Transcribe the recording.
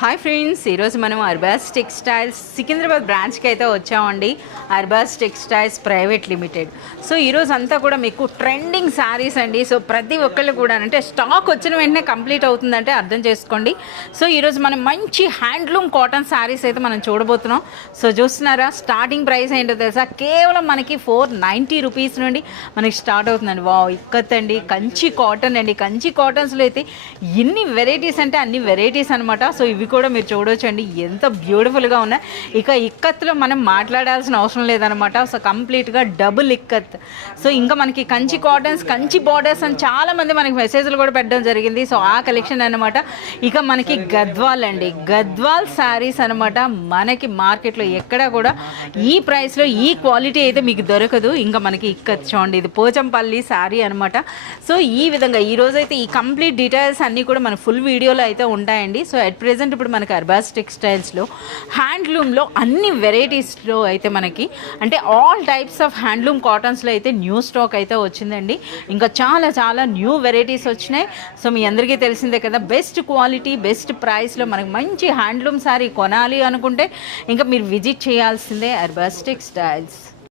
Hi friends, ఈరోజు మనం Arbaz textiles Secunderabad బ్రాంచ్కి అయితే వచ్చామండి. Arbaz textiles private limited. So ఈరోజు అంతా కూడా మీకు ట్రెండింగ్ శారీస్ అండి. సో ప్రతి ఒక్కళ్ళు కూడా అంటే స్టాక్ వచ్చిన వెంటనే కంప్లీట్ అవుతుందంటే అర్థం చేసుకోండి. సో ఈరోజు మనం మంచి హ్యాండ్లూమ్ కాటన్ శారీస్ అయితే మనం చూడబోతున్నాం. సో చూస్తున్నారా, స్టార్టింగ్ ప్రైస్ ఏంటో తెలుసా? కేవలం మనకి 490 రూపీస్ నుండి మనకి స్టార్ట్ అవుతుందండి. వావ్, ఇక్కత్ కంచి కాటన్ అండి. కంచి కాటన్స్లో అయితే ఎన్ని వెరైటీస్ అంటే అన్ని వెరైటీస్ అనమాట. సో ఇవి కూడా మీరు చూడవచ్చండి, ఎంత బ్యూటిఫుల్గా ఉన్నాయి. ఇక ఇక్కత్లో మనం మాట్లాడాల్సిన అవసరం లేదనమాట. సో కంప్లీట్గా డబుల్ ఇక్కత్. సో ఇంకా మనకి కంచి కాటన్స్, కంచి బార్డర్స్ అని చాలామంది మనకి మెసేజ్లు కూడా పెట్టడం జరిగింది. సో ఆ కలెక్షన్ అనమాట. ఇక మనకి గద్వాల్ అండి, గద్వాల్ శారీస్ అనమాట. మనకి మార్కెట్లో ఎక్కడా కూడా ఈ ప్రైస్లో ఈ క్వాలిటీ అయితే మీకు దొరకదు. ఇంకా మనకి ఇక్కత్ చూడండి, ఇది పోచంపల్లి శారీ అనమాట. సో ఈ విధంగా ఈరోజైతే ఈ కంప్లీట్ డీటెయిల్స్ అన్నీ కూడా మన ఫుల్ వీడియోలో అయితే ఉంటాయండి. సో అట్ ప్రెజెంట్ ఇప్పుడు మనకి అర్బాస్ టెక్స్టైల్స్లో హ్యాండ్లూమ్లో అన్ని వెరైటీస్లో అయితే మనకి అంటే ఆల్ టైప్స్ ఆఫ్ హ్యాండ్లూమ్ కాటన్స్లో అయితే న్యూ స్టాక్ అయితే వచ్చిందండి. ఇంకా చాలా చాలా న్యూ వెరైటీస్ వచ్చినాయి. సో మీ అందరికీ తెలిసిందే కదా, బెస్ట్ క్వాలిటీ బెస్ట్ ప్రైస్లో మనకి మంచి హ్యాండ్లూమ్ శారీ కొనాలి అనుకుంటే ఇంకా మీరు విజిట్ చేయాల్సిందే అర్బాస్ టెక్స్టైల్స్.